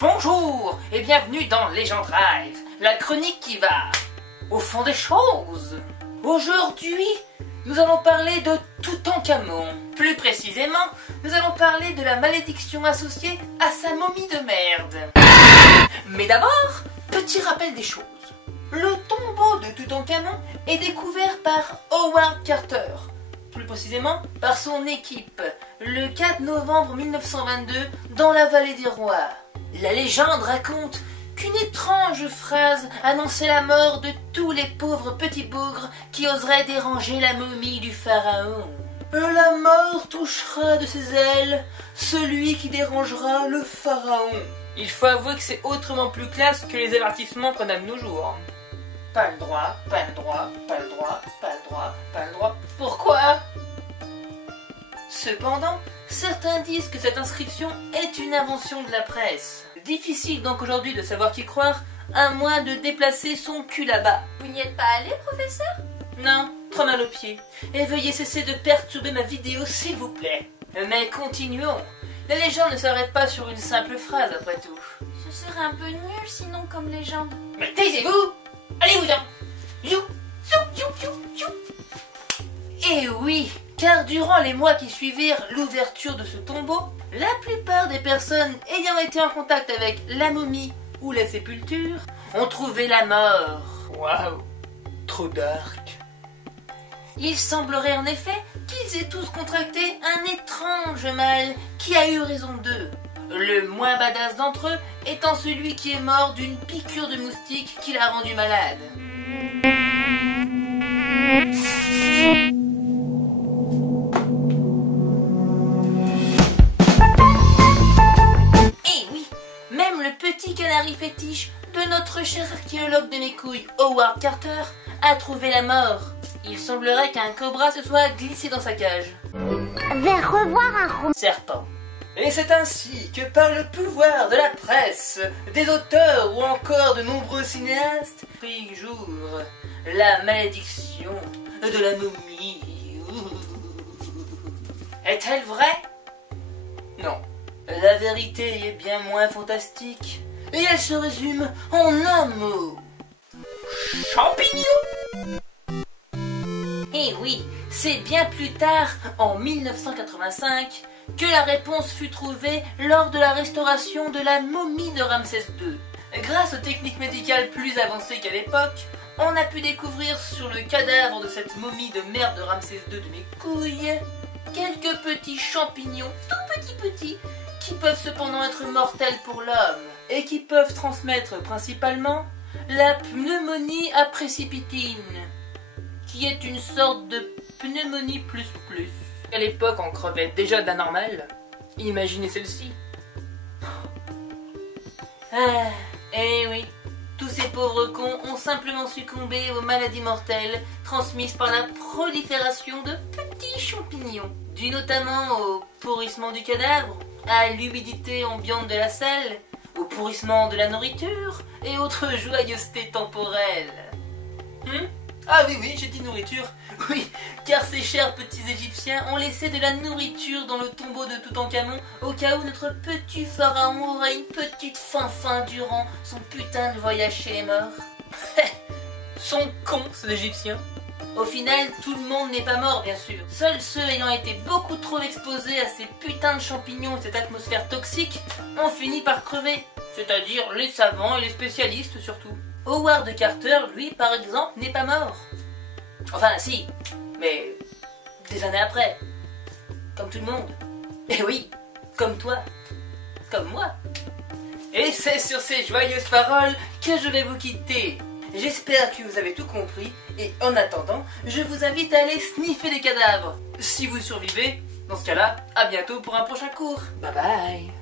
Bonjour et bienvenue dans Legend Drive, la chronique qui va au fond des choses. Aujourd'hui, nous allons parler de Toutankhamon. Plus précisément, nous allons parler de la malédiction associée à sa momie de merde. Mais d'abord, petit rappel des choses. Le tombeau de Toutankhamon est découvert par Howard Carter, plus précisément par son équipe, le 4 novembre 1922 dans la vallée des rois. La légende raconte qu'une étrange phrase annonçait la mort de tous les pauvres petits bougres qui oseraient déranger la momie du pharaon. La mort touchera de ses ailes celui qui dérangera le pharaon. Il faut avouer que c'est autrement plus classe que les avertissements qu'on a de nos jours. Pas le droit, pas le droit, pas le droit, pas le droit, pas le droit. Pourquoi ? Cependant, certains disent que cette inscription est une invention de la presse. Difficile donc aujourd'hui de savoir qui croire, à moins de déplacer son cul là-bas. Vous n'y êtes pas allé, professeur? Non, trop mal aux pieds. Et veuillez cesser de perturber ma vidéo, s'il vous plaît. Mais continuons. La légende ne s'arrête pas sur une simple phrase, après tout. Ce serait un peu nul sinon comme légende. Mais taisez-vous! Allez-vous-en! Zou, zou, zou, zou, zou. Et oui, car durant les mois qui suivirent l'ouverture de ce tombeau, la plupart des personnes ayant été en contact avec la momie ou la sépulture ont trouvé la mort. Waouh, trop dark. Il semblerait en effet qu'ils aient tous contracté un étrange mal qui a eu raison d'eux. Le moins badass d'entre eux étant celui qui est mort d'une piqûre de moustique qui l'a rendu malade. Et oui, même le petit canari fétiche de notre cher archéologue de mes couilles, Howard Carter, a trouvé la mort. Il semblerait qu'un cobra se soit glissé dans sa cage. Vers revoir un Serpent. Et c'est ainsi que par le pouvoir de la presse, des auteurs ou encore de nombreux cinéastes, prit jour la malédiction de la momie. Est-elle vraie? Non. La vérité est bien moins fantastique, et elle se résume en un mot. Champignon! Et oui, c'est bien plus tard, en 1985, que la réponse fut trouvée lors de la restauration de la momie de Ramsès II. Grâce aux techniques médicales plus avancées qu'à l'époque, on a pu découvrir sur le cadavre de cette momie de merde de Ramsès II de mes couilles, quelques petits champignons tout petits qui peuvent cependant être mortels pour l'homme et qui peuvent transmettre principalement la pneumonie à précipitine, qui est une sorte de pneumonie plus. À l'époque, on crevait déjà de la normale. Imaginez celle-ci. Eh oui, tous ces pauvres cons ont simplement succombé aux maladies mortelles transmises par la prolifération de petits champignons, dû notamment au pourrissement du cadavre, à l'humidité ambiante de la salle, au pourrissement de la nourriture et autres joyeusetés temporelles. Ah oui, j'ai dit nourriture. Oui, car ces chers petits Égyptiens ont laissé de la nourriture dans le tombeau de Toutankhamon au cas où notre petit pharaon aurait une petite faim durant son putain de voyage chez les morts. Sont cons, ces Égyptiens. Au final, tout le monde n'est pas mort, bien sûr. Seuls ceux ayant été beaucoup trop exposés à ces putains de champignons et cette atmosphère toxique ont fini par crever. C'est-à-dire les savants et les spécialistes surtout. Howard Carter, lui, par exemple, n'est pas mort. Enfin, si, mais des années après. Comme tout le monde. Et oui, comme toi. Comme moi. Et c'est sur ces joyeuses paroles que je vais vous quitter. J'espère que vous avez tout compris. Et en attendant, je vous invite à aller sniffer des cadavres. Si vous survivez, dans ce cas-là, à bientôt pour un prochain cours. Bye bye.